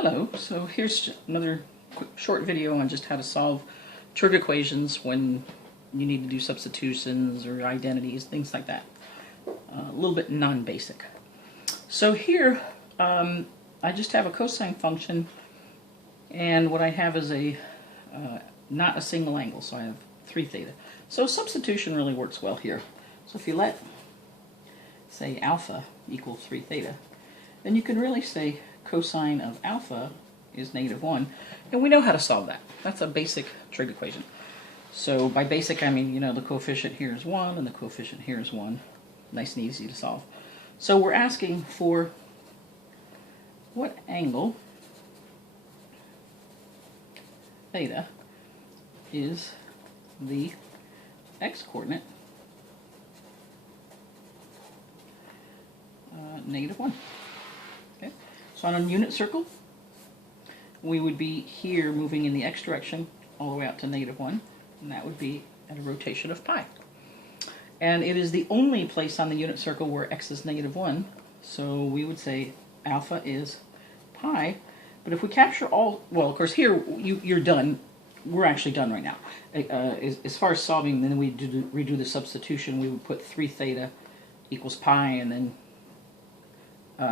Hello, so here's another quick short video on just how to solve trig equations when you need to do substitutions or identities, things like that. A little bit non-basic. So here, I just have a cosine function, and what I have is not a single angle, so I have 3 theta. So substitution really works well here. So if you let, say, alpha equal 3 theta, then you can really say cosine of alpha is -1, and we know how to solve that. That's a basic trig equation. So by basic, I mean, the coefficient here is 1 and the coefficient here is 1. Nice and easy to solve. So we're asking for what angle theta is the x-coordinate -1. Okay. So on a unit circle, we would be here moving in the x direction all the way out to -1, and that would be at a rotation of pi. And it is the only place on the unit circle where x is -1, so we would say alpha is pi. But if we capture all, well, of course here you're done. We're actually done right now. As far as solving, then we redo the substitution. We would put 3 theta equals pi, and then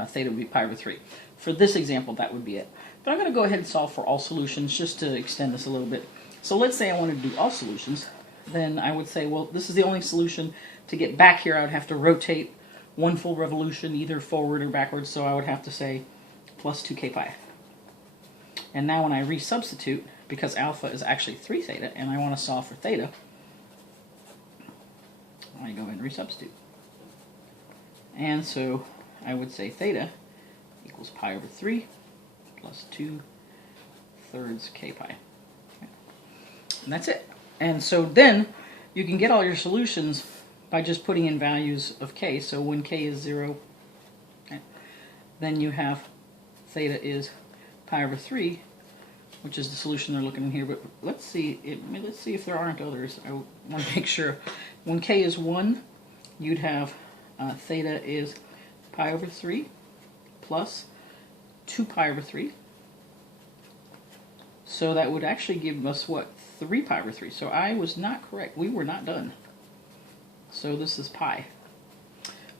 theta would be pi over 3. For this example, that would be it. But I'm going to go ahead and solve for all solutions just to extend this a little bit. So let's say I wanted to do all solutions. Then I would say, well, this is the only solution. To get back here, I would have to rotate 1 full revolution, either forward or backwards. So I would have to say plus 2k pi. And now when I resubstitute, because alpha is actually 3 theta, and I want to solve for theta, I go and resubstitute. And so I would say theta equals pi over 3 plus 2/3 k pi. Okay. And that's it. And so then you can get all your solutions by just putting in values of k. So when k is 0, okay, then you have theta is pi over 3, which is the solution they're looking in here. But let's see if there aren't others. I want to make sure. When k is 1, you'd have theta is pi over 3 plus 2 pi over 3. So that would actually give us, what, 3 pi over 3. So I was not correct. We were not done. So this is pi.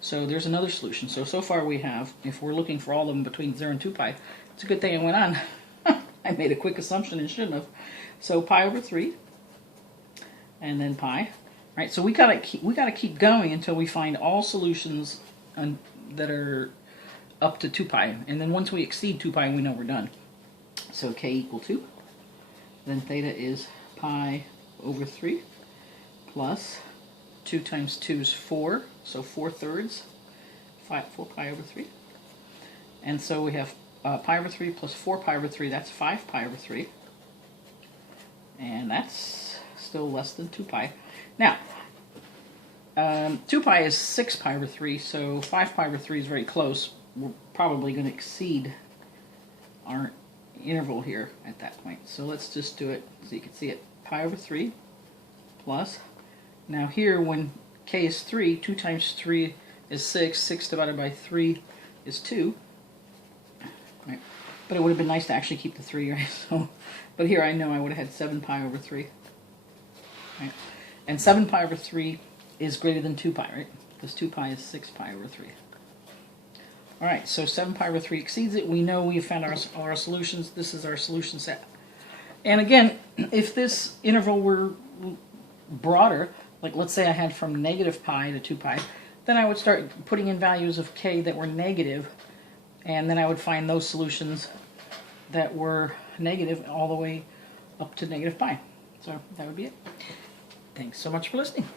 So there's another solution. So far we have, if we're looking for all of them between 0 and 2 pi, it's a good thing I went on. I made a quick assumption and shouldn't have. So pi over 3, and then pi. Right. So we gotta keep going until we find all solutions that are up to 2 pi, and then once we exceed 2 pi, we know we're done. So k equal 2. Then theta is pi over 3 plus 2 times 2 is 4, so 4/3, 4 pi over 3. And so we have pi over 3 plus 4 pi over 3, that's 5 pi over 3. And that's still less than 2 pi. Now, 2 pi is 6 pi over 3, so 5 pi over 3 is very close. We're probably going to exceed our interval here at that point. So let's just do it so you can see it. Pi over 3 plus, now here when k is 3, 2 times 3 is 6, 6 divided by 3 is 2. Right. But it would have been nice to actually keep the 3, right? So, but here I know I would have had 7 pi over 3. Right? And 7 pi over 3 is greater than 2 pi, right? Because 2 pi is 6 pi over 3. All right, so 7 pi over 3 exceeds it. We know we've found our solutions. This is our solution set. And again, if this interval were broader, like let's say I had from -pi to 2 pi, then I would start putting in values of k that were negative, and then I would find those solutions that were negative all the way up to -pi. So that would be it. Thanks so much for listening.